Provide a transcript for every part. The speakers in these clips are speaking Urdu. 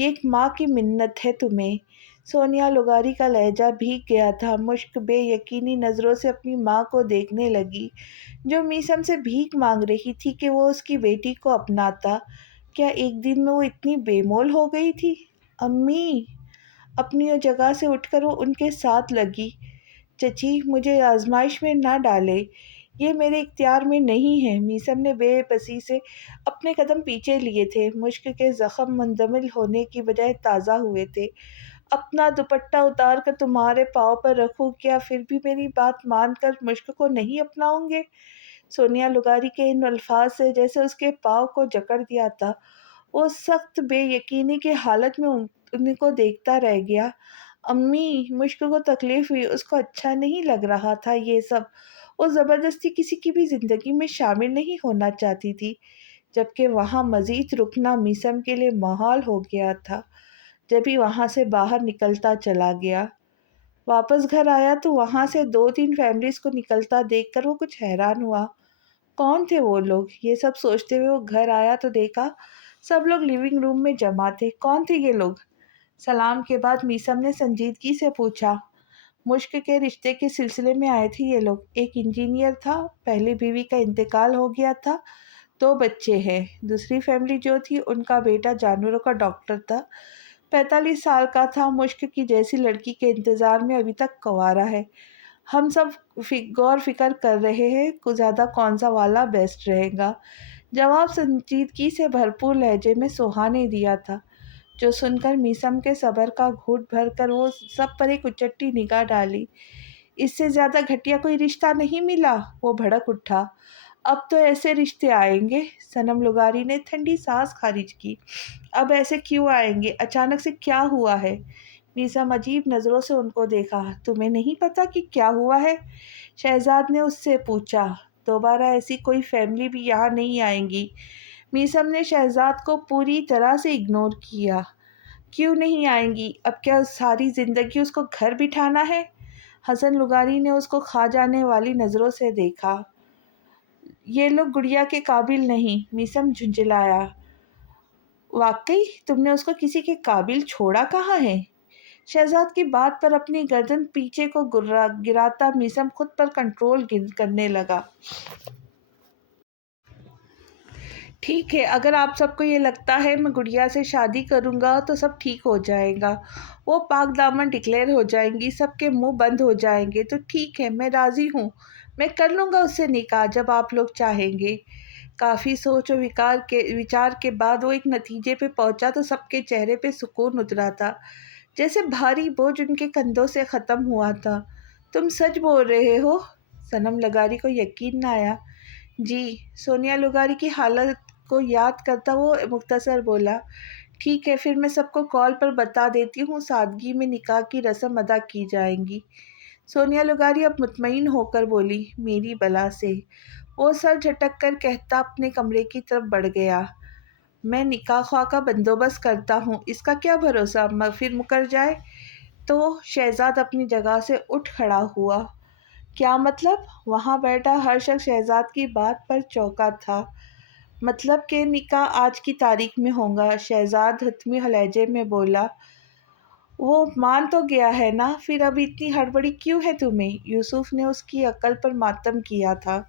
یہ ایک ماں کی منت ہے تمہیں۔ سونیا لغاری کا لہجہ بھیگ گیا تھا۔ مشک بے یقینی نظروں سے اپنی ماں کو دیکھنے لگی جو میسم سے بھیک مانگ رہی تھی کہ وہ اس کی بیٹی کو اپناتا۔ کیا ایک دن میں وہ اتنی بے مول ہو گئی تھی؟ امی! اپنی جگہ سے اٹھ کر وہ ان کے ساتھ لگی۔ چچی، مجھے آزمائش میں نہ ڈالے، یہ میرے اختیار میں نہیں ہے۔ میسم نے بے بسی سے اپنے قدم پیچھے لیے تھے۔ مشک کے زخم مندمل ہونے کی بجائے تازہ ہوئے تھے۔ اپنا دوپٹہ اتار کر تمہارے پاؤں پر رکھوں، کیا پھر بھی میری بات مان کر مشک کو نہیں اپناؤں گے؟ سونیا لغاری کے ان الفاظ سے جیسے اس کے پاؤں کو جکڑ دیا تھا۔ وہ سخت بے یقینی کی حالت میں ان کو دیکھتا رہ گیا۔ امی! مشک کو تکلیف ہوئی، اس کو اچھا نہیں لگ رہا تھا یہ سب۔ وہ زبردستی کسی کی بھی زندگی میں شامل نہیں ہونا چاہتی تھی، جبکہ وہاں مزید رکنا میسم کے لیے محال ہو گیا تھا۔ جبھی وہاں سے باہر نکلتا چلا گیا۔ واپس گھر آیا تو وہاں سے 2-3 فیملیز کو نکلتا دیکھ کر وہ کچھ حیران ہوا۔ کون تھے وہ لوگ؟ یہ سب سوچتے ہوئے وہ گھر آیا تو دیکھا سب لوگ لیونگ روم میں جمع تھے۔ کون تھے یہ لوگ؟ سلام کے بعد میسم نے سنجیدگی سے پوچھا۔ مشک کے رشتے کے سلسلے میں آئے تھے یہ لوگ۔ ایک انجینئر تھا، پہلی بیوی کا انتقال ہو گیا تھا، 2 بچے ہیں۔ دوسری فیملی جو تھی ان کا بیٹا جانوروں کا ڈاکٹر تھا، 45 سال کا تھا۔ مشک کی جیسی لڑکی کے انتظار میں ابھی تک کنوارا ہے۔ ہم سب غور فکر کر رہے ہیں زیادہ کون سا والا بیسٹ رہے گا۔ جواب سنجیدگی سے بھرپور لہجے میں سوہا نے دیا تھا، جو سن کر میسم کے صبر کا گھونٹ بھر کر وہ سب پر ایک اچٹی نگاہ ڈالی۔ اس سے زیادہ گھٹیا کوئی رشتہ نہیں ملا؟ وہ بھڑک اٹھا۔ اب تو ایسے رشتے آئیں گے؟ صنم لغاری نے ٹھنڈی سانس خارج کی۔ اب ایسے کیوں آئیں گے؟ اچانک سے کیا ہوا ہے؟ میسم عجیب نظروں سے ان کو دیکھا۔ تمہیں نہیں پتا کہ کیا ہوا ہے؟ شہزاد نے اس سے پوچھا۔ دوبارہ ایسی کوئی فیملی بھی یہاں نہیں آئیں گی۔ میسم نے شہزاد کو پوری طرح سے اگنور کیا۔ کیوں نہیں آئیں گی؟ اب کیا ساری زندگی اس کو گھر بٹھانا ہے؟ حسن لغاری نے اس کو کھا جانے والی نظروں سے دیکھا۔ یہ لوگ گڑیا کے قابل نہیں، میسم جھنجھلایا۔ واقعی تم نے اس کو کسی کے قابل چھوڑا کہاں ہے؟ شہزاد کی بات پر اپنی گردن پیچھے کو گراتا میسم خود پر کنٹرول کرنے لگا۔ ٹھیک ہے، اگر آپ سب کو یہ لگتا ہے میں گڑیا سے شادی کروں گا تو سب ٹھیک ہو جائے گا، وہ پاک دامن ڈکلیئر ہو جائیں گی، سب کے منہ بند ہو جائیں گے، تو ٹھیک ہے، میں راضی ہوں، میں کر لوں گا اس سے نکاح جب آپ لوگ چاہیں گے۔ کافی سوچ و وچار کے بعد وہ ایک نتیجے پہ پہنچا تو سب کے چہرے پہ سکون اترا تھا، جیسے بھاری بوجھ ان کے کندھوں سے ختم ہوا تھا۔ تم سچ بول رہے ہو؟ صنم لغاری کو یقین نہ آیا۔ جی، سونیا لغاری کی حالت کو یاد کرتا وہ مختصر بولا۔ ٹھیک ہے، پھر میں سب کو کال پر بتا دیتی ہوں، سادگی میں نکاح کی رسم ادا کی جائیں گی۔ سونیا لغاری اب مطمئن ہو کر بولی۔ میری بلا سے۔ وہ سر جھٹک کر کہتا اپنے کمرے کی طرف بڑھ گیا۔ میں نکاح خواہ کا بندوبست کرتا ہوں، اس کا کیا بھروسہ پھر مکر جائے تو؟ شہزاد اپنی جگہ سے اٹھ کھڑا ہوا۔ کیا مطلب؟ وہاں بیٹھا ہر شخص شہزاد کی بات پر چونکا تھا۔ مطلب کہ نکاح آج کی تاریخ میں ہوگا، شہزاد حتمی لہجے میں بولا۔ وہ مان تو گیا ہے نا، پھر اب اتنی ہڑبڑی کیوں ہے تمہیں؟ یوسف نے اس کی عقل پر ماتم کیا تھا۔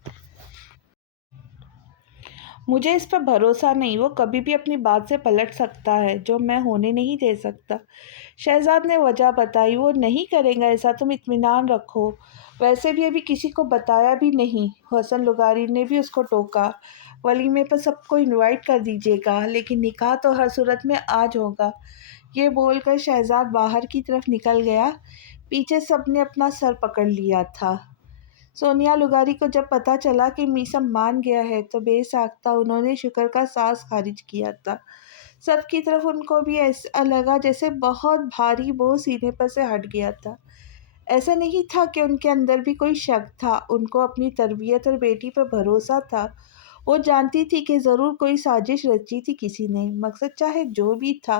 مجھے اس پر بھروسہ نہیں، وہ کبھی بھی اپنی بات سے پلٹ سکتا ہے، جو میں ہونے نہیں دے سکتا۔ شہزاد نے وجہ بتائی۔ وہ نہیں کرے گا ایسا، تم اطمینان رکھو، ویسے بھی ابھی کسی کو بتایا بھی نہیں۔ حسن لغاری نے بھی اس کو ٹوکا۔ ولیمے پر سب کو انوائٹ کر دیجیے گا، لیکن نکاح تو ہر صورت میں آج ہوگا۔ یہ بول کر شہزاد باہر کی طرف نکل گیا۔ پیچھے سب نے اپنا سر پکڑ لیا تھا۔ سونیا لغاری کو جب پتہ چلا کہ میسم مان گیا ہے تو بے ساختہ انہوں نے شکر کا سانس خارج کیا تھا۔ سب کی طرف ان کو بھی ایسا لگا جیسے بہت بھاری بوجھ سینے پر سے ہٹ گیا تھا۔ ایسا نہیں تھا کہ ان کے اندر بھی کوئی شک تھا، ان کو اپنی تربیت اور بیٹی پر بھروسہ تھا۔ وہ جانتی تھی کہ ضرور کوئی سازش رچی تھی کسی نے۔ مقصد چاہے جو بھی تھا،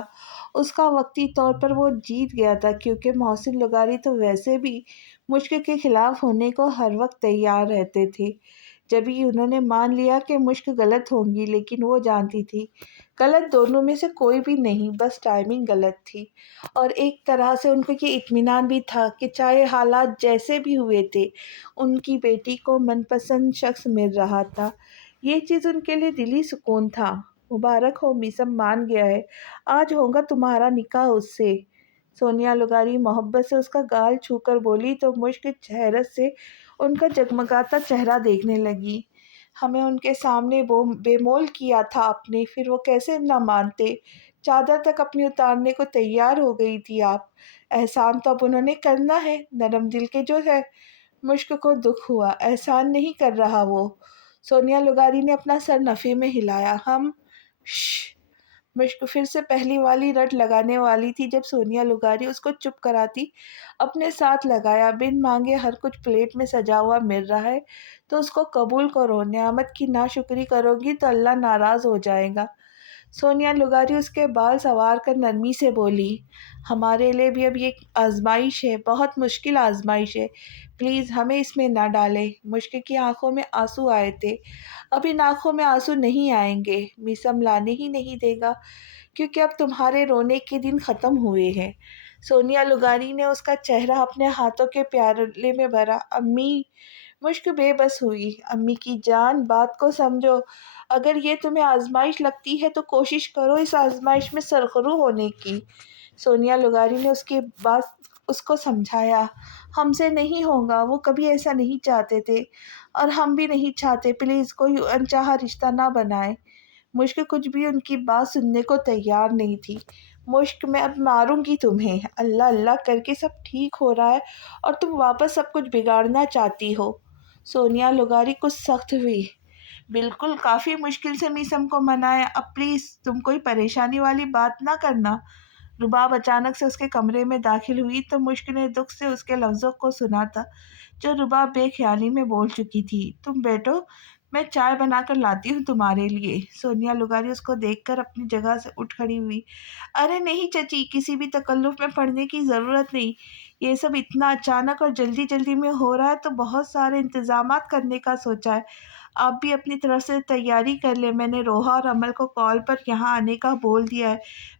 اس کا وقتی طور پر وہ جیت گیا تھا، کیونکہ محسن لغاری تو ویسے بھی مشک کے خلاف ہونے کو ہر وقت تیار رہتے تھے۔ جبھی انہوں نے مان لیا کہ مشک غلط ہوں گی، لیکن وہ جانتی تھی غلط دونوں میں سے کوئی بھی نہیں، بس ٹائمنگ غلط تھی۔ اور ایک طرح سے ان کو یہ اطمینان بھی تھا کہ چاہے حالات جیسے بھی ہوئے تھے، ان کی بیٹی کو من پسند شخص مل رہا تھا۔ یہ چیز ان کے لیے دلی سکون تھا۔ مبارک ہو میسم، مان گیا ہے، آج ہوگا تمہارا نکاح اس سے۔ سونیا لغاری محبت سے اس کا گال چھو کر بولی تو مشک حیرت سے ان کا جگمگاتا چہرہ دیکھنے لگی۔ ہمیں ان کے سامنے بے مول کیا تھا آپ نے، پھر وہ کیسے نہ مانتے؟ چادر تک اپنی اتارنے کو تیار ہو گئی تھی آپ۔ احسان تو اب انہوں نے کرنا ہے، نرم دل کے جو ہے۔ مشک کو دکھ ہوا، احسان نہیں کر رہا وہ۔ سونیا لغاری نے اپنا سر نفی میں ہلایا۔ ہم شش۔ مشک پھر سے پہلی والی رٹ لگانے والی تھی جب سونیا لغاری اس کو چپ کراتی۔ اپنے ساتھ لگایا، بن مانگے ہر کچھ پلیٹ میں سجا ہوا مل رہا ہے تو اس کو قبول کرو، نعمت کی ناشکری کرو گی تو اللہ ناراض ہو جائے گا۔ سونیا لغاری اس کے بال سنوار کر نرمی سے بولی، ہمارے لیے بھی اب یہ آزمائش ہے، بہت مشکل آزمائش ہے، پلیز ہمیں اس میں نہ ڈالیں۔ مشک کی آنکھوں میں آنسو آئے تھے۔ اب ان آنکھوں میں آنسو نہیں آئیں گے، میسم لانے ہی نہیں دے گا، کیونکہ اب تمہارے رونے کے دن ختم ہوئے ہیں۔ سونیا لغاری نے اس کا چہرہ اپنے ہاتھوں کے پیالے میں بھرا۔ امی۔ مشک بے بس ہوئی۔ امی کی جان، بات کو سمجھو، اگر یہ تمہیں آزمائش لگتی ہے تو کوشش کرو اس آزمائش میں سرخرو ہونے کی۔ سونیا لغاری نے اس کی بات اس کو سمجھایا۔ ہم سے نہیں ہوگا، وہ کبھی ایسا نہیں چاہتے تھے اور ہم بھی نہیں چاہتے، پلیز کوئی انچاہا رشتہ نہ بنائے۔ مشک کچھ بھی ان کی بات سننے کو تیار نہیں تھی۔ مشک، میں اب ماروں گی تمہیں، اللہ اللہ کر کے سب ٹھیک ہو رہا ہے اور تم واپس سب کچھ بگاڑنا چاہتی ہو۔ سونیا لغاری کچھ سخت ہوئی۔ بالکل، کافی مشکل سے میسم کو منایا، اب پلیز تم کوئی پریشانی والی بات نہ کرنا۔ رباب اچانک سے اس کے کمرے میں داخل ہوئی تو مشک نے دکھ سے اس کے لفظوں کو سنا تھا جو رباب بے خیالی میں بول چکی تھی۔ تم بیٹھو، میں چائے بنا کر لاتی ہوں تمہارے لیے۔ سونیا لغاری اس کو دیکھ کر اپنی جگہ سے اٹھ کھڑی ہوئی۔ ارے نہیں چچی، کسی بھی تکلف میں پڑنے کی ضرورت نہیں، یہ سب اتنا اچانک اور جلدی جلدی میں ہو رہا ہے تو بہت سارے انتظامات کرنے کا سوچا ہے، آپ بھی اپنی طرف سے تیاری کر لیں۔ میں نے روحا اور عمل کو کال پر یہاں آنے کا بول دیا ہے،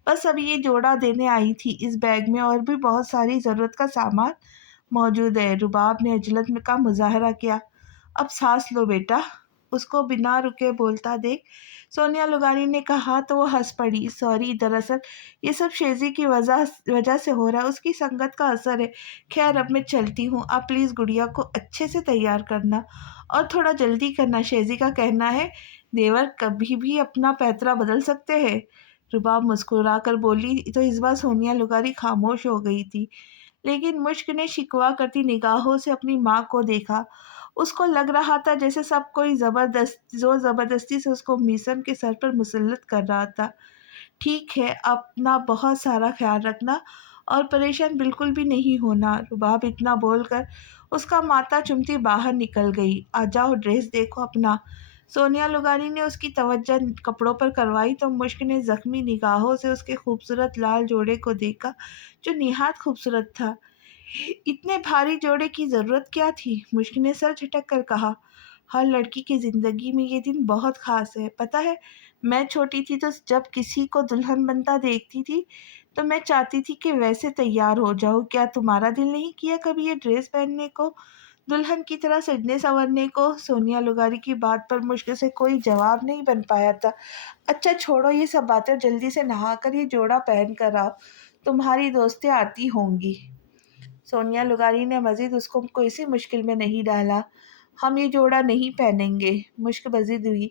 بس ابھی یہ جوڑا دینے آئی تھی۔ اس بیگ میں اور بھی بہت ساری ضرورت کا سامان موجود ہے۔ رباب نے عجلت کا مظاہرہ کیا۔ اب سانس لو بیٹا، اس کو بنا رکے بولتا دیکھ سونیا لغاری نے کہا تو وہ ہنس پڑی۔ سوری، دراصل یہ سب شیزی کی وجہ سے ہو رہا ہے، اس کی سنگت کا اثر ہے۔ خیر اب میں چلتی ہوں، آپ پلیز گڑیا کو اچھے سے تیار کرنا اور تھوڑا جلدی کرنا، شیزی کا کہنا ہے دیور کبھی بھی اپنا پیترا بدل سکتے ہیں۔ رباب مسکرا کر بولی تو اس بار سونیا لغاری خاموش ہو گئی تھی، لیکن مشک نے شکوہ کرتی نگاہوں سے اپنی ماں کو دیکھا۔ اس کو لگ رہا تھا جیسے سب کوئی زبردستی سے اس کو میسم کے سر پر مسلط کر رہا تھا۔ ٹھیک ہے، اپنا بہت سارا خیال رکھنا اور پریشان بالکل بھی نہیں ہونا۔ رباب اتنا بول کر اس کا ماتھا چومتی باہر نکل گئی۔ آ جاؤ، ڈریس دیکھو اپنا۔ سونیا لغاری نے اس کی توجہ کپڑوں پر کروائی تو مشک نے زخمی نگاہوں سے اس کے خوبصورت لال جوڑے کو دیکھا جو نہایت خوبصورت تھا۔ اتنے بھاری جوڑے کی ضرورت کیا تھی؟ مشک نے سر جھٹک کر کہا، ہر لڑکی کی زندگی میں یہ دن بہت خاص ہے، پتہ ہے میں چھوٹی تھی تو جب کسی کو دلہن بنتا دیکھتی تھی تو میں چاہتی تھی کہ ویسے تیار ہو جاؤ۔ کیا تمہارا دل نہیں کیا کبھی یہ ڈریس پہننے کو، دلہن کی طرح سجنے سنورنے کو؟ سونیا لغاری کی بات پر مشک سے کوئی جواب نہیں بن پایا تھا۔ اچھا چھوڑو یہ سب باتیں، جلدی سے نہا کر یہ جوڑا پہن کر آؤ، تمہاری دوستیں آتی ہوں گی۔ سونیا لغاری نے مزید اس کو اسی مشکل میں نہیں ڈالا۔ ہم یہ جوڑا نہیں پہنیں گے۔ مشک بضد ہوئی۔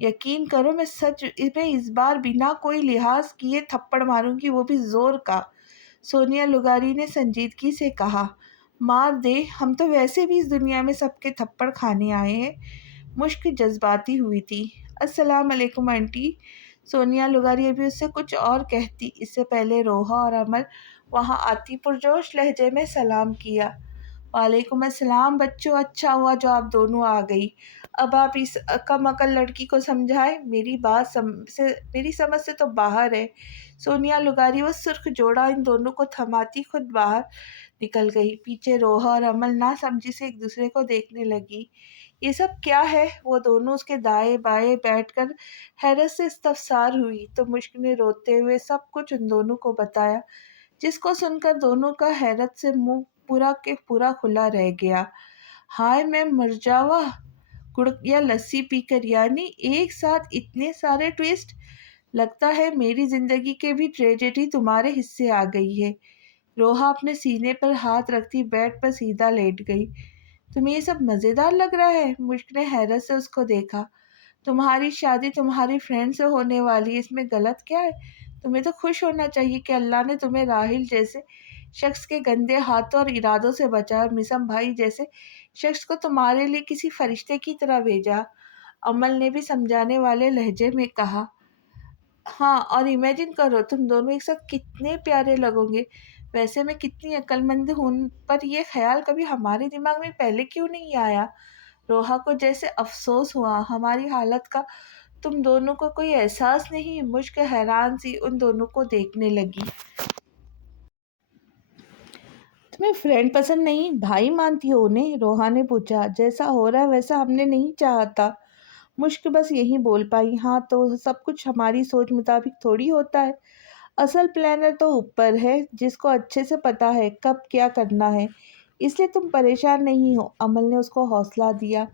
یقین کرو میں اس بار بنا کوئی لحاظ کیے تھپڑ ماروں گی، وہ بھی زور کا۔ سونیا لغاری نے سنجیدگی سے کہا، مار دے، ہم تو ویسے بھی اس دنیا میں سب کے تھپڑ کھانے آئے ہیں۔ مشک جذباتی ہوئی تھی۔ السلام علیکم آنٹی۔ سونیا لغاری ابھی اس سے کچھ اور کہتی اس سے پہلے روحا اور عمل وہاں آتی پرجوش لہجے میں سلام کیا۔ وعلیکم السلام بچوں، اچھا ہوا جو آپ دونوں آ گئی۔ اب آپ اس کم عقل لڑکی کو سمجھائیں، میری سمجھ سے تو باہر ہے۔ سونیا لغاری وہ سرخ جوڑا ان دونوں کو تھماتی خود باہر نکل گئی۔ پیچھے روحا اور عمل نہ سمجھی سے ایک دوسرے کو دیکھنے لگی۔ یہ سب کیا ہے؟ وہ دونوں اس کے دائیں بائیں بیٹھ کر حیرت سے استفسار ہوئی تو مشک نے روتے ہوئے سب کچھ ان دونوں کو بتایا، جس کو سن کر دونوں کا حیرت سے منہ پورا کے پورا کھلا رہ گیا۔ ہائے میں مر جاوا! گڑ یا لسی پی کر، یعنی ایک ساتھ اتنے سارے ٹویسٹ! لگتا ہے میری زندگی کے بھی ٹریجڈی تمہارے حصے آ گئی ہے۔ روحا اپنے سینے پر ہاتھ رکھتی بیڈ پر سیدھا لیٹ گئی۔ تمہیں یہ سب مزیدار لگ رہا ہے؟ مشک نے حیرت سے اس کو دیکھا۔ تمہاری شادی تمہاری فرینڈ سے ہونے والی ہے، اس میں غلط کیا ہے؟ تمہیں تو خوش ہونا چاہیے کہ اللہ نے تمہیں راحیل جیسے شخص کے گندے ہاتھوں اور ارادوں سے بچایا اور میثم بھائی جیسے شخص کو تمہارے لیے کسی فرشتے کی طرح بھیجا۔ امل نے بھی سمجھانے والے لہجے میں کہا۔ ہاں، اور امیجن کرو تم دونوں ایک ساتھ کتنے پیارے لگو گے۔ ویسے میں کتنی عقل مند ہوں، پر یہ خیال کبھی ہمارے دماغ میں پہلے کیوں نہیں آیا؟ روحا کو جیسے افسوس ہوا، ہماری حالت کا تم دونوں کو کوئی احساس نہیں؟ مشک حیران سی ان دونوں کو دیکھنے لگی۔ تمہیں فرینڈ پسند نہیں، بھائی مانتی ہو انہیں؟ روحا نے پوچھا۔ جیسا ہو رہا ہے ویسا ہم نے نہیں چاہا تھا۔ مشک بس یہی بول پائی۔ ہاں تو سب کچھ ہماری سوچ مطابق تھوڑی ہوتا ہے۔ اصل پلانر تو اوپر ہے، جس کو اچھے سے پتا ہے کب کیا کرنا ہے، اس لیے تم پریشان نہیں ہو۔ امل نے اس کو حوصلہ دیا۔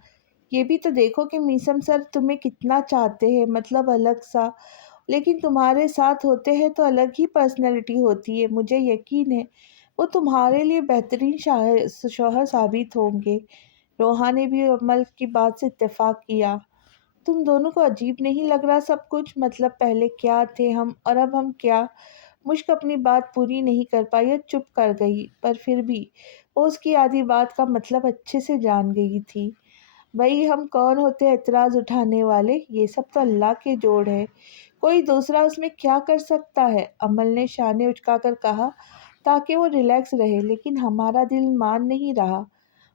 یہ بھی تو دیکھو کہ میثم سر تمہیں کتنا چاہتے ہیں، مطلب الگ سا، لیکن تمہارے ساتھ ہوتے ہیں تو الگ ہی پرسنالٹی ہوتی ہے۔ مجھے یقین ہے وہ تمہارے لیے بہترین شوہر ثابت ہوں گے۔ روحا نے بھی امل کی بات سے اتفاق کیا۔ تم دونوں کو عجیب نہیں لگ رہا سب کچھ؟ مطلب پہلے کیا تھے ہم اور اب ہم کیا؟ مشک اپنی بات پوری نہیں کر پائی اور چپ کر گئی، پر پھر بھی وہ اس کی آدھی بات کا مطلب اچھے سے جان گئی تھی۔ بھئی ہم کون ہوتے اعتراض اٹھانے والے؟ یہ سب تو اللہ کے جوڑ ہے، کوئی دوسرا اس میں کیا کر سکتا ہے؟ امل نے شانے اچکا کر کہا تاکہ وہ ریلیکس رہے، لیکن ہمارا دل مان نہیں رہا۔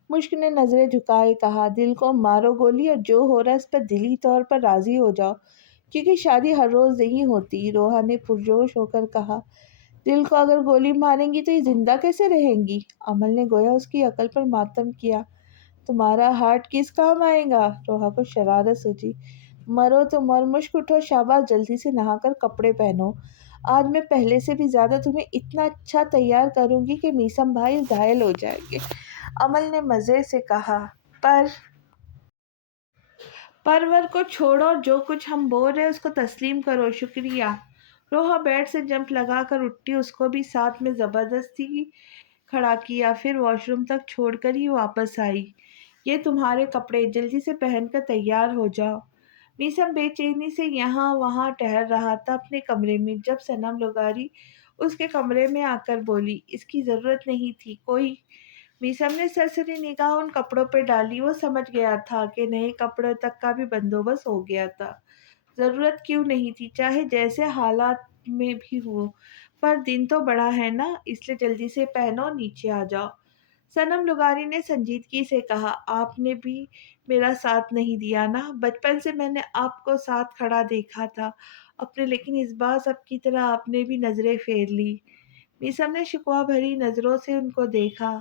مشک نے نظریں جھکائے کہا، دل کو مارو گولی اور جو ہو رہا ہے اس پر دلی طور پر راضی ہو جاؤ، کیونکہ شادی ہر روز نہیں ہوتی۔ روحا نے پرجوش ہو کر کہا، دل کو اگر گولی ماریں گی تو یہ زندہ کیسے رہیں گی؟ امل نے گویا اس کی عقل پر ماتم کیا۔ تمہارا ہارٹ کس کام آئے گا؟ روحا کو شرارت سوچی۔ مرو تم اور مشک اٹھو، شاباش، جلدی سے نہا کر کپڑے پہنو۔ آج میں پہلے سے بھی زیادہ تمہیں اتنا اچھا تیار کروں گی کہ میثم بھائی گھائل ہو جائیں گے۔ امل نے مزے سے کہا۔ پر پرور کو چھوڑو اور جو کچھ ہم بول رہے ہیں اس کو تسلیم کرو۔ شکریہ۔ روحا بیڈ سے جمپ لگا کر اٹھی، اس کو بھی ساتھ میں زبردستی کھڑا کیا، پھر واش روم تک چھوڑ کر ہی واپس آئی۔ یہ تمہارے کپڑے، جلدی سے پہن کر تیار ہو جاؤ۔ میثم بے چینی سے یہاں وہاں ٹہل رہا تھا اپنے کمرے میں، جب صنم لغاری اس کے کمرے میں آ کر بولی، اس کی ضرورت نہیں تھی کوئی۔ میثم نے سرسری نگاہ ان کپڑوں پہ ڈالی۔ وہ سمجھ گیا تھا کہ نئے کپڑوں تک کا بھی بندوبست ہو گیا تھا۔ ضرورت کیوں نہیں تھی، چاہے جیسے حالات میں بھی ہو، پر دن تو بڑا ہے نا، اس لیے جلدی سے پہنو، نیچے آ جاؤ۔ صنم لغاری نے سنجیدگی سے کہا، آپ نے بھی میرا ساتھ نہیں دیا نا؟ بچپن سے میں نے آپ کو ساتھ کھڑا دیکھا تھا اپنے، لیکن اس بار سب کی طرح آپ نے بھی نظریں پھیر لی۔ میثم نے شکوہ بھری نظروں سے ان کو دیکھا۔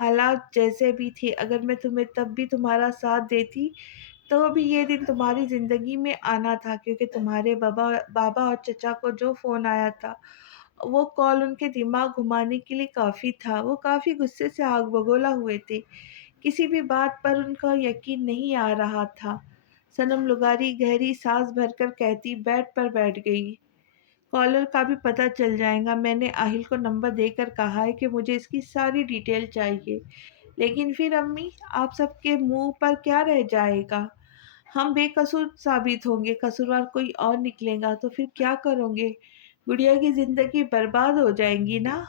حالات جیسے بھی تھے، اگر میں تمہیں تب بھی تمہارا ساتھ دیتی تو بھی یہ دن تمہاری زندگی میں آنا تھا، کیونکہ تمہارے بابا اور چچا کو جو فون آیا تھا وہ کال ان کے دماغ گھمانے کے لیے کافی تھا۔ وہ کافی غصے سے آگ بگولا ہوئے تھے، کسی بھی بات پر ان کا یقین نہیں آ رہا تھا۔ صنم لغاری گہری سانس بھر کر کہتی، بیڈ پر بیٹھ گئی۔ کالر کا بھی پتہ چل جائے گا، میں نے آہل کو نمبر دے کر کہا ہے کہ مجھے اس کی ساری ڈیٹیل چاہیے۔ لیکن پھر امی، آپ سب کے منہ پر کیا رہ جائے گا؟ ہم بے قصور ثابت ہوں گے، قصوروار کوئی اور نکلے گا تو پھر کیا کرو گے؟ گڑیا کی زندگی برباد ہو جائے گی نا؟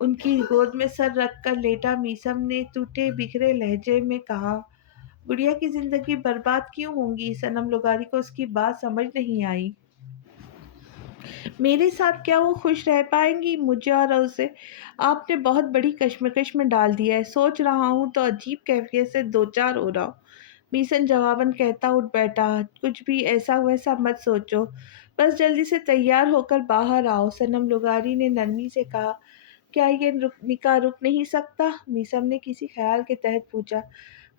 ان کی گود میں سر رکھ کر لیٹا میثم نے ٹوٹے بکھرے لہجے میں کہا۔ گڑیا کی زندگی برباد کیوں ہوں گی؟ صنم لغاری کو اس کی بات سمجھ نہیں آئی۔ میرے ساتھ کیا وہ خوش رہ پائیں گی؟ مجھے اور اسے آپ نے بہت بڑی کشمکش میں ڈال دیا ہے، سوچ رہا ہوں تو عجیب کیفیت سے دوچار ہو رہا ہوں۔ میثم جواباً کہتا اٹھ بیٹھا، کچھ بھی ایسا ویسا مت سوچو، بس جلدی سے تیار ہو کر باہر آؤ۔ صنم لغاری نے نرمی سے کہا، کیا یہ نکاح رک نہیں سکتا؟ میثم نے کسی خیال کے تحت پوچھا۔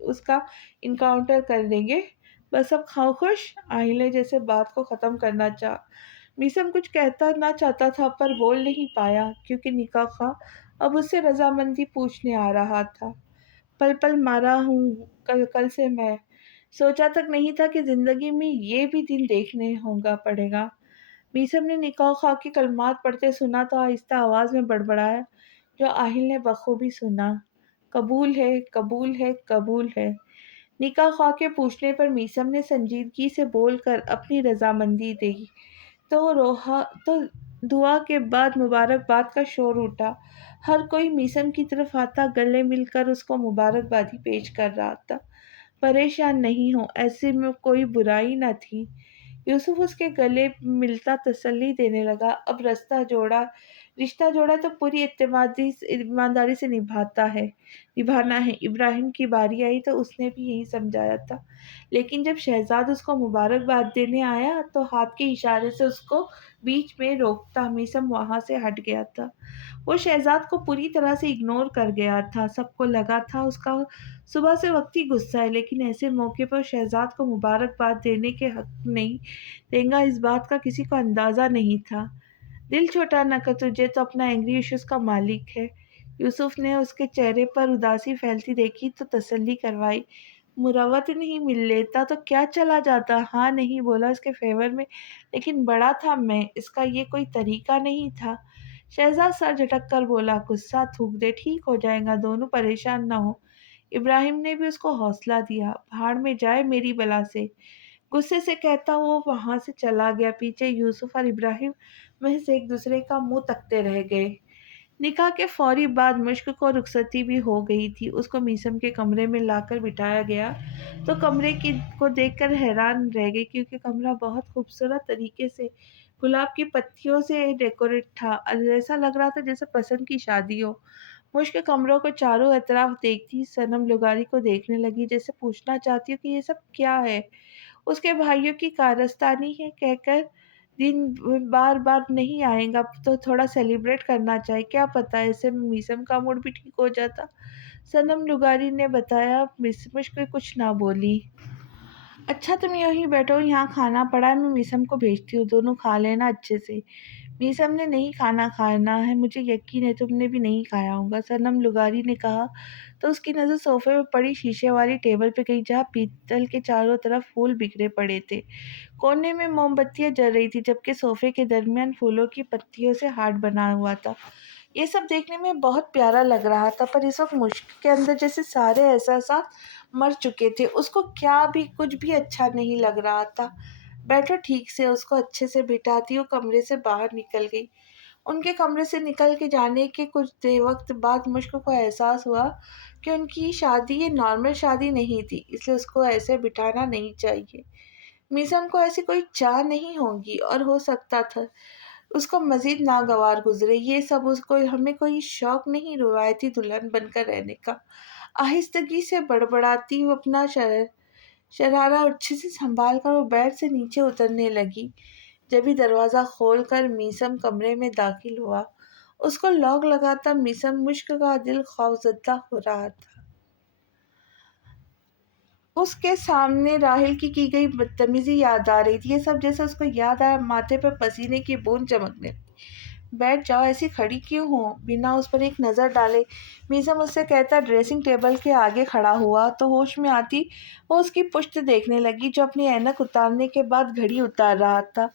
اس کا انکاؤنٹر کر لیں گے۔ بس اب کھاؤ خوش۔ آہل نے جیسے بات کو ختم کرنا چاہا۔ میسم کچھ کہتا نہ چاہتا تھا پر بول نہیں پایا کیونکہ نکاح خواہ اب اس سے رضامندی پوچھنے آ رہا تھا۔ پل پل مارا ہوں کل کل سے میں سوچا تک نہیں تھا کہ زندگی میں یہ بھی دن دیکھنے پڑے گا۔ میسم نے نکاح خواہ کے کلمات پڑھتے سنا تو آہستہ آواز میں بڑبڑایا جو آہل نے بخوبی سنا، قبول ہے قبول ہے قبول ہے۔ نکاح خواہ کے پوچھنے پر میسم نے سنجیدگی سے بول کر اپنی رضامندی دی تو دعا کے بعد مبارکباد کا شور اٹھا۔ ہر کوئی میسم کی طرف آتا گلے مل کر اس کو مبارکبادی پیش کر رہا تھا۔ پریشان نہیں ہو، ایسے میں کوئی برائی نہ تھی۔ یوسف اس کے گلے ملتا تسلی دینے لگا۔ اب رشتہ جوڑا تو پوری ایمانداری سے نبھانا ہے۔ ابراہیم کی باری آئی تو اس نے بھی یہی سمجھایا تھا، لیکن جب شہزاد اس کو مبارکباد دینے آیا تو ہاتھ کے اشارے سے اس کو بیچ میں روکتا میسم وہاں سے ہٹ گیا تھا۔ وہ شہزاد کو پوری طرح سے اگنور کر گیا تھا۔ سب کو لگا تھا اس کا صبح سے وقتی غصہ ہے، لیکن ایسے موقع پر شہزاد کو مبارکباد دینے کے حق نہیں دے گا اس بات کا کسی کو اندازہ نہیں تھا۔ دل چھوٹا نہ کر، تجھے تو اپنا اینگری ایشوز کا مالک ہے۔ یوسف نے اس کے چہرے پر اداسی پھیلتی دیکھی تو تسلی کروائی۔ مروت نہیں مل لیتا تو کیا چلا جاتا؟ ہاں نہیں بولا اس کے فیور میں، لیکن بڑا تھا میں، اس کا یہ کوئی طریقہ نہیں تھا۔ شہزاد سر جھٹک کر بولا، غصہ تھوک دے، ٹھیک ہو جائے گا، دونوں پریشان نہ ہو۔ ابراہیم نے بھی اس کو حوصلہ دیا، بھاڑ میں جائے میری بلا سے، غصے سے کہتا وہ وہاں سے چلا گیا۔ پیچھے یوسف اور ابراہیم محض ایک دوسرے کا منہ تکتے رہ گئے۔ نکاح کے فوری بعد مشک کو رخصتی بھی ہو گئی تھی۔ اس کو میسم کے کمرے میں لا کر بٹھایا گیا تو کمرے کو دیکھ کر حیران رہ گئی کیونکہ کمرہ بہت خوبصورت طریقے سے گلاب کی پتیوں سے ڈیکوریٹ تھا، ایسا لگ رہا تھا جیسے پسند کی شادی ہو۔ مشک کمروں کو چاروں اطراف دیکھتی صنم لگاری کو دیکھنے لگی، جیسے پوچھنا چاہتی ہو کہ یہ سب کیا ہے۔ اس کے بھائیوں کی کارستانی ہے کہہ کر دن بار بار نہیں آئے گا تو تھوڑا سیلیبریٹ کرنا چاہیے، کیا پتا ایسے میں میسم کا موڈ بھی ٹھیک ہو جاتا۔ صنم لگاری نے بتایا۔ مشک کچھ نہ بولی۔ اچھا تم یوں ہی بیٹھو، یہاں کھانا پڑا ہے، میں میسم کو بھیجتی ہوں، دونوں کھا لینا اچھے سے۔ میسم نے نہیں کھانا کھانا ہے، مجھے یقین ہے تم نے بھی نہیں کھایا ہوگا، صنم لگاری نے کہا تو اس کی نظر صوفے پر پڑی شیشے والی ٹیبل پہ گئی جہاں پیتل کے چاروں طرف پھول بکھرے پڑے تھے۔ کونے میں موم بتیاں جل رہی تھی جبکہ صوفے کے درمیان پھولوں کی پتیوں سے ہارٹ بنا ہوا تھا۔ یہ سب دیکھنے میں بہت پیارا لگ رہا تھا پر اس وقت مشک کے اندر جیسے سارے احساسات مر چکے تھے۔ اس کو کچھ بھی اچھا نہیں لگ رہا تھا۔ بیٹھو ٹھیک سے، اس کو اچھے سے بٹھاتی وہ کمرے سے باہر نکل گئی۔ ان کے کمرے سے نکل کے جانے کے کچھ وقت بعد مشک کو احساس ہوا کہ ان کی شادی یہ نارمل شادی نہیں تھی، اس لیے اس کو ایسے بٹھانا نہیں چاہیے۔ میسم کو ایسی کوئی چاہ نہیں ہوگی اور ہو سکتا تھا اس کو مزید ناگوار گزرے۔ یہ سب اس کو ہمیں کوئی شوق نہیں روایتی دلہن بن کر رہنے کا۔ آہستگی سے بڑبڑاتی وہ اپنا شرارہ اچھے سے سنبھال کر وہ بیڈ سے نیچے اترنے لگی۔ جبھی دروازہ کھول کر میسم کمرے میں داخل ہوا، اس کو لاک لگاتا مشک کا دل خوفزدہ ہو رہا تھا۔ اس کے سامنے راحیل کی گئی بدتمیزی یاد آ رہی تھی۔ یہ سب جیسے اس کو یاد آیا، ماتھے پر پسینے کی بوند چمکنے لگی۔ بیٹھ جاؤ، ایسی کھڑی کیوں ہو؟ بنا اس پر ایک نظر ڈالے میسم اس سے کہتا ڈریسنگ ٹیبل کے آگے کھڑا ہوا تو ہوش میں آتی وہ اس کی پشت دیکھنے لگی جو اپنی اینک اتارنے کے بعد گھڑی اتار رہا تھا۔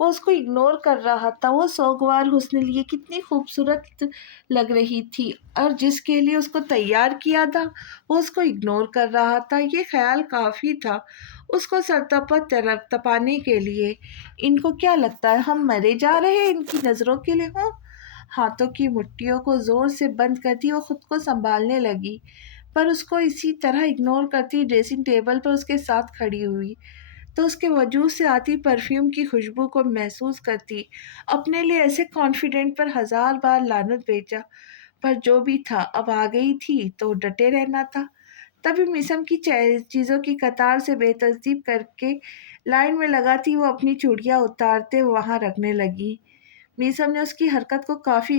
وہ اس کو اگنور کر رہا تھا۔ وہ سوگوار حسن لیے کتنی خوبصورت لگ رہی تھی اور جس کے لیے اس کو تیار کیا تھا وہ اس کو اگنور کر رہا تھا۔ یہ خیال کافی تھا اس کو سر تپانے کے لیے۔ ان کو کیا لگتا ہے ہم مرے جا رہے ہیں ان کی نظروں کے لیے ہوں؟ ہاتھوں کی مٹھیوں کو زور سے بند کرتی وہ خود کو سنبھالنے لگی پر اس کو اسی طرح اگنور کرتی ڈریسنگ ٹیبل پر اس کے ساتھ کھڑی ہوئی تو اس کے وجود سے آتی پرفیوم کی خوشبو کو محسوس کرتی۔ اپنے لیے ایسے کانفیڈنٹ پر ہزار بار لعنت بھیجا پر جو بھی تھا اب آ گئی تھی تو ڈٹے رہنا تھا۔ تبھی میسم کی چیزوں کی قطار سے بے ترتیب کر کے لائن میں لگا تھی وہ اپنی چوڑیاں اتارتے وہاں رکھنے لگی۔ میسم نے اس کی حرکت کو کافی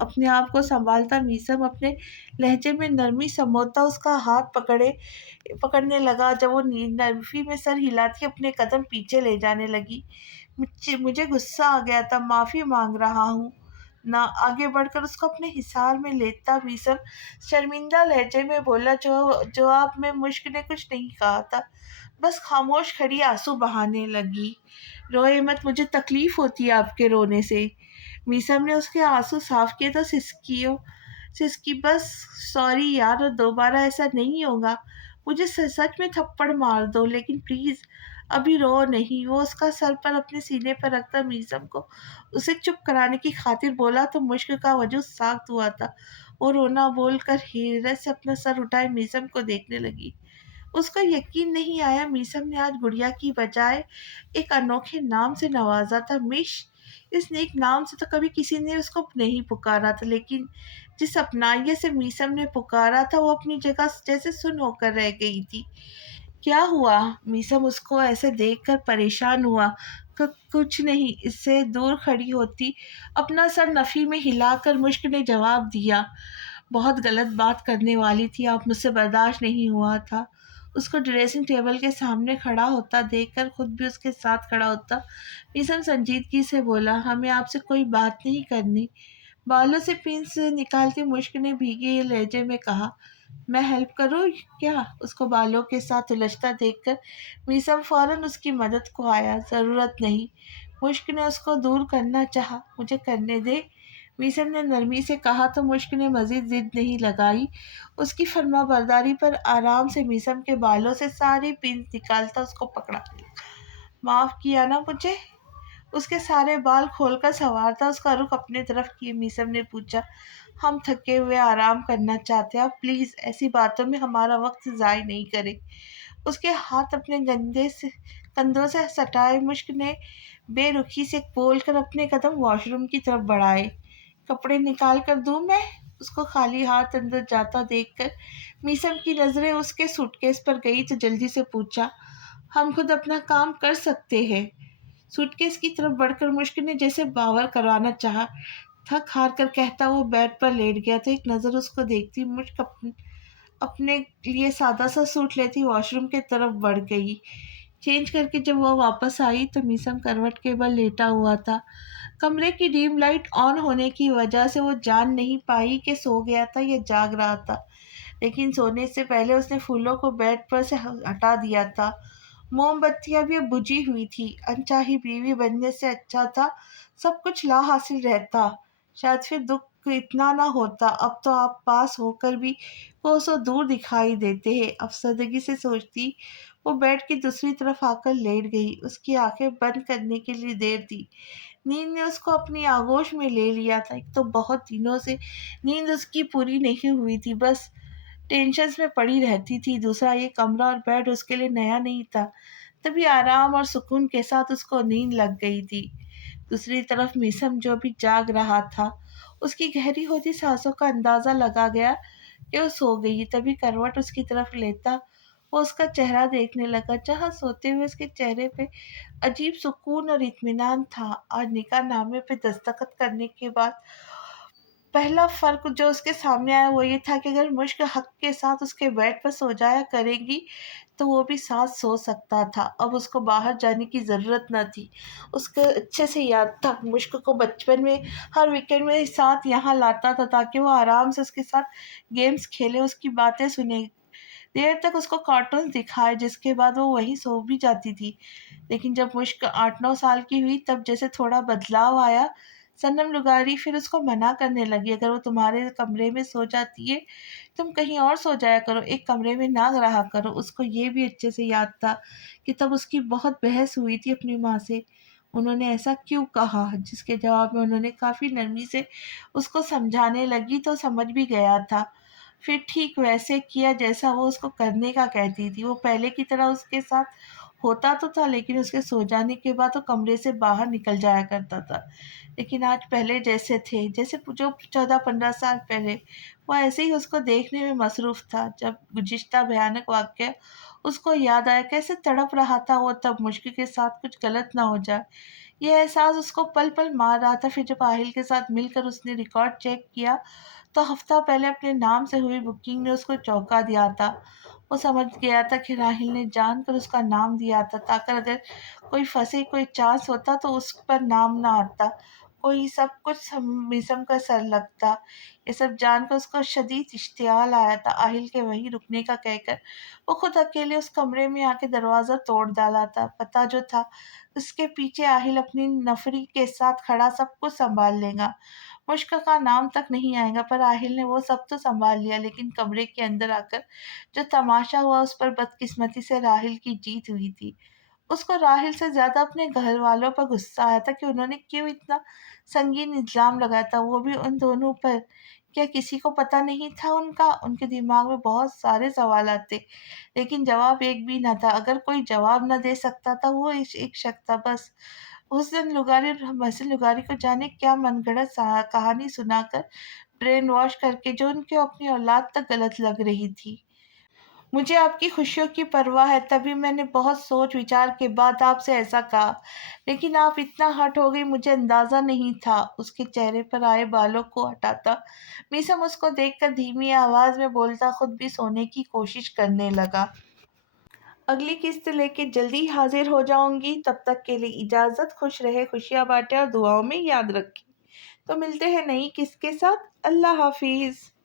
اپنے آپ کو سنبھالتا میسم اپنے لہجے میں نرمی سموتا اس کا ہاتھ پکڑنے لگا۔ جب وہ نرمی میں سر ہلاتی اپنے قدم پیچھے لے جانے لگی، مجھے غصہ آ گیا تھا۔ معافی مانگ رہا ہوں نہ، آگے بڑھ کر اس کو اپنے حصار میں لیتا میسم شرمندہ لہجے میں بولا۔ جواب میں مشک نے کچھ نہیں کہا تھا، بس خاموش کھڑی آنسو بہانے لگی۔ روئے مت، مجھے تکلیف ہوتی ہے آپ کے رونے سے۔ میسم نے اس کے آنسو صاف کیے تو سسکی، بس سوری یار، دوبارہ ایسا نہیں ہوگا۔ مجھے سچ میں تھپڑ مار دو لیکن پلیز ابھی رو نہیں۔ وہ اس کا سر پر اپنے سینے پر رکھتا میسم کو اسے چپ کرانے کی خاطر بولا تو مشک کا وجود ساخت ہوا تھا۔ وہ رونا بول کر حیرت سے اپنا سر اٹھائے میسم کو دیکھنے لگی۔ اس کو یقین نہیں آیا میسم نے آج گڑیا کی بجائے ایک انوکھے نام سے نوازا تھا۔ مش، اس نیک نام سے تو کبھی کسی نے اس کو نہیں پکارا تھا، لیکن جس اپنائیت سے میسم نے پکارا تھا وہ اپنی جگہ جیسے سن ہو کر رہ گئی تھی۔ کیا ہوا؟ میسم اس کو ایسے دیکھ کر پریشان ہوا۔ کچھ نہیں، اس سے دور کھڑی ہوتی اپنا سر نفی میں ہلا کر مشک نے جواب دیا۔ بہت غلط بات کرنے والی تھی آپ، مجھ سے برداشت نہیں ہوا تھا۔ اس کو ڈریسنگ ٹیبل کے سامنے کھڑا ہوتا دیکھ کر خود بھی اس کے ساتھ کھڑا ہوتا میسم سنجیدگی سے بولا، ہمیں آپ سے کوئی بات نہیں کرنی۔ بالوں سے پنس نکالتی مشک نے بھیگے لہجے میں کہا، میں ہیلپ کروں کیا؟ اس کو بالوں کے ساتھ الجھتا دیکھ کر میسم فوراً اس کی مدد کو آیا۔ ضرورت نہیں۔ مشک نے اس کو دور کرنا چاہا۔ مجھے کرنے دے، میسم نے نرمی سے کہا تو مشک نے مزید ضد نہیں لگائی۔ اس کی فرما برداری پر آرام سے میسم کے بالوں سے ساری پنس نکالتا اس کو پکڑا۔ معاف کیا نا مجھے؟ اس کے سارے بال کھول کر سنوارتا اس کا رخ اپنے طرف کیے میسم نے پوچھا، ہم تھکے ہوئے آرام کرنا چاہتے ہیں، آپ پلیز ایسی باتوں میں ہمارا وقت ضائع نہیں کریں۔ اس کے ہاتھ اپنے کندھوں سے سٹائے مشک نے بے رخی سے بول کر اپنے قدم واش روم کی طرف بڑھائے۔ کپڑے نکال کر دوں میں؟ اس کو خالی ہاتھ اندر جاتا دیکھ کر میسم کی نظریں اس کے سوٹ کیس پر گئی تو جلدی سے پوچھا، ہم خود اپنا کام کر سکتے ہیں۔ سوٹ کیس کی طرف بڑھ کر مشک نے جیسے باور کروانا چاہا، تھک ہار کر کہتا وہ بیڈ پر لیٹ گیا تو ایک نظر اس کو دیکھتی مشک اپنے لیے سادہ سا سوٹ لیتی واش روم کی طرف بڑھ گئی۔ چینج کر کے جب وہ واپس آئی تو میسم کروٹ کے بل لیٹا ہوا تھا۔ کمرے کی ڈیم لائٹ آن ہونے کی وجہ سے وہ جان نہیں پائی کہ سو گیا تھا یا جاگ رہا تھا، لیکن سونے سے پہلے اس نے پھولوں کو بیڈ پر سے ہٹا دیا تھا۔ موم بتیاں بھی اب بجھی ہوئی تھی۔ انچاہی بیوی بننے سے اچھا تھا سب کچھ لا حاصل رہتا، شاید پھر دکھ اتنا نہ ہوتا۔ اب تو آپ پاس ہو کر بھی کوسوں دور دکھائی دیتے ہیں، افسردگی سے سوچتی وہ بیڈ کی دوسری طرف آ کر لیٹ گئی۔ اس کی آنکھیں بند کرنے کے لیے دیر تھی، نیند نے اس کو اپنی آغوش میں لے لیا تھا۔ ایک تو بہت دنوں سے نیند اس کی پوری نہیں ہوئی تھی، بس ٹینشنز میں پڑی رہتی تھی۔ دوسرا یہ کمرہ اور بیڈ اس کے لیے نیا نہیں تھا، تبھی آرام اور سکون کے ساتھ اس کو نیند لگ گئی تھی۔ دوسری طرف میسم جو بھی جاگ رہا تھا، اس کی گہری ہوتی سانسوں کا اندازہ لگا گیا کہ وہ سو گئی۔ تبھی کروٹ اس کی طرف لیتا وہ اس کا چہرہ دیکھنے لگا، جہاں سوتے ہوئے اس کے چہرے پہ عجیب سکون اور اطمینان تھا۔ آج نکاح نامے پہ دستخط کرنے کے بعد پہلا فرق جو اس کے سامنے آیا وہ یہ تھا کہ اگر مشک حق کے ساتھ اس کے بیڈ پر سو جایا کرے گی تو وہ بھی ساتھ سو سکتا تھا۔ اب اس کو باہر جانے کی ضرورت نہ تھی۔ اس کو اچھے سے یاد تھا مشک کو بچپن میں ہر ویکینڈ میں ساتھ یہاں لاتا تھا تاکہ وہ آرام سے اس کے ساتھ گیمز کھیلے، اس کی باتیں سنے، دیر تک اس کو کارٹونز دکھائے، جس کے بعد وہ وہیں سو بھی جاتی تھی۔ لیکن جب مشک 8-9 سال کی ہوئی تب جیسے تھوڑا بدلاؤ آیا۔ صنم لگاری پھر اس کو منع کرنے لگی، اگر وہ تمہارے کمرے میں سو جاتی ہے تم کہیں اور سو جایا کرو، ایک کمرے میں نہ رہا کرو۔ اس کو یہ بھی اچھے سے یاد تھا کہ تب اس کی بہت بحث ہوئی تھی اپنی ماں سے، انہوں نے ایسا کیوں کہا، جس کے جواب میں انہوں نے کافی نرمی سے اس کو سمجھانے لگی تو سمجھ بھی گیا تھا، پھر ٹھیک ویسے کیا جیسا وہ اس کو کرنے کا کہتی تھی۔ وہ پہلے کی طرح اس کے ساتھ ہوتا تو تھا، لیکن اس کے سو جانے کے بعد وہ کمرے سے باہر نکل جایا کرتا تھا، لیکن آج پہلے جیسے تھے، جیسے جو 14-15 سال پہلے وہ ایسے ہی اس کو دیکھنے میں مصروف تھا۔ جب گزشتہ بھیانک واقعہ اس کو یاد آیا، کیسے تڑپ رہا تھا وہ تب، مشک کے ساتھ کچھ غلط نہ ہو جائے، یہ احساس اس کو پل پل مار رہا تھا۔ پھر جب آہل کے ساتھ مل کر اس نے ریکارڈ چیک کیا تو ہفتہ پہلے اپنے نام سے ہوئی بکنگ نے اس کو چونکا دیا تھا۔ وہ سمجھ گیا تھا کہ راہل نے جان کر اس کا نام دیا تھا تاکہ اگر کوئی پھنسے کوئی چانس ہوتا تو اس پر نام نہ آتا، کوئی سب کچھ میسم کا سر لگتا۔ یہ سب جان کر اس کو شدید اشتعال آیا تھا۔ آہل کے وہیں رکنے کا کہہ کر وہ خود اکیلے اس کمرے میں آ کے دروازہ توڑ ڈالا تھا۔ پتہ جو تھا اس کے پیچھے آہل اپنی نفری کے ساتھ کھڑا سب کچھ سنبھال لے گا، مشک کا نام تک نہیں آئے گا۔ پر آہل نے وہ سب تو سنبھال لیا، لیکن کمرے کے اندر آ کر جو تماشا ہوا اس پر بدقسمتی سے راہل کی جیت ہوئی تھی۔ اس کو راحل سے زیادہ اپنے گھر والوں پر غصہ آیا تھا کہ انہوں نے کیوں اتنا سنگین الزام لگایا تھا، وہ بھی ان دونوں پر۔ کیا کسی کو پتہ نہیں تھا ان کے دماغ میں بہت سارے سوالات تھے لیکن جواب ایک بھی نہ تھا۔ اگر کوئی جواب نہ دے سکتا تھا وہ ایک شخص تھا بس، حسن لغاری اور محسن لغاری کو جانے کیا من گھڑت کہانی سنا کر برین واش کر کے جو ان کو اپنی اولاد تک غلط لگ رہی تھی۔ مجھے آپ کی خوشیوں کی پرواہ ہے، تبھی میں نے بہت سوچ وچار کے بعد آپ سے ایسا کہا، لیکن آپ اتنا ہرٹ ہو گئی مجھے اندازہ نہیں تھا۔ اس کے چہرے پر آئے بالوں کو ہٹاتا میسم اس کو دیکھ کر دھیمی آواز میں بولتا خود بھی سونے کی کوشش کرنے لگا۔ اگلی قسط لے کے جلدی حاضر ہو جاؤں گی، تب تک کے لیے اجازت، خوش رہے، خوشیاں بانٹے اور دعاؤں میں یاد رکھیں۔ تو ملتے ہیں نئی قسط کے ساتھ۔ اللہ حافظ۔